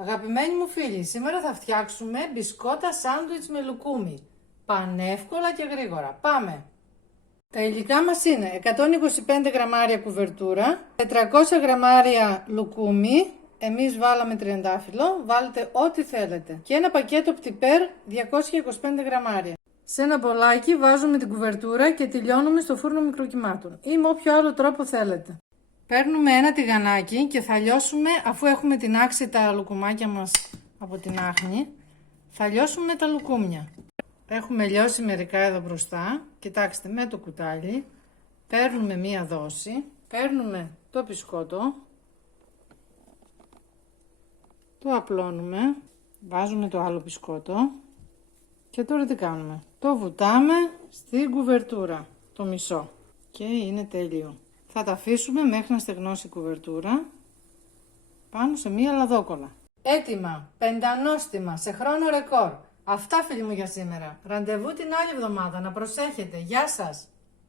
Αγαπημένοι μου φίλοι, σήμερα θα φτιάξουμε μπισκότα σάντουιτς με λουκούμι. Πανεύκολα και γρήγορα. Πάμε! Τα υλικά μας είναι 125 γραμμάρια κουβερτούρα, 400 γραμμάρια λουκούμι, εμείς βάλαμε τριαντάφυλλο, βάλτε ό,τι θέλετε. Και ένα πακέτο πτιπέρ 225 γραμμάρια. Σε ένα μπολάκι βάζουμε την κουβερτούρα και τη λιώνουμε στο φούρνο μικροκυμάτων ή με όποιο άλλο τρόπο θέλετε. Παίρνουμε ένα τηγανάκι και θα λιώσουμε, αφού έχουμε τινάξει τα λουκουμάκια μας από την άχνη, θα λιώσουμε τα λουκούμια. Έχουμε λιώσει μερικά εδώ μπροστά, κοιτάξτε με το κουτάλι, παίρνουμε μία δόση, παίρνουμε το μπισκότο, το απλώνουμε, βάζουμε το άλλο μπισκότο και τώρα τι κάνουμε? Το βουτάμε στην κουβερτούρα, το μισό και είναι τέλειο. Θα τα αφήσουμε μέχρι να στεγνώσει η κουβερτούρα πάνω σε μία λαδόκολλα. Έτοιμα, πεντανόστιμα, σε χρόνο ρεκόρ. Αυτά φίλοι μου για σήμερα. Ραντεβού την άλλη εβδομάδα. Να προσέχετε. Γεια σας!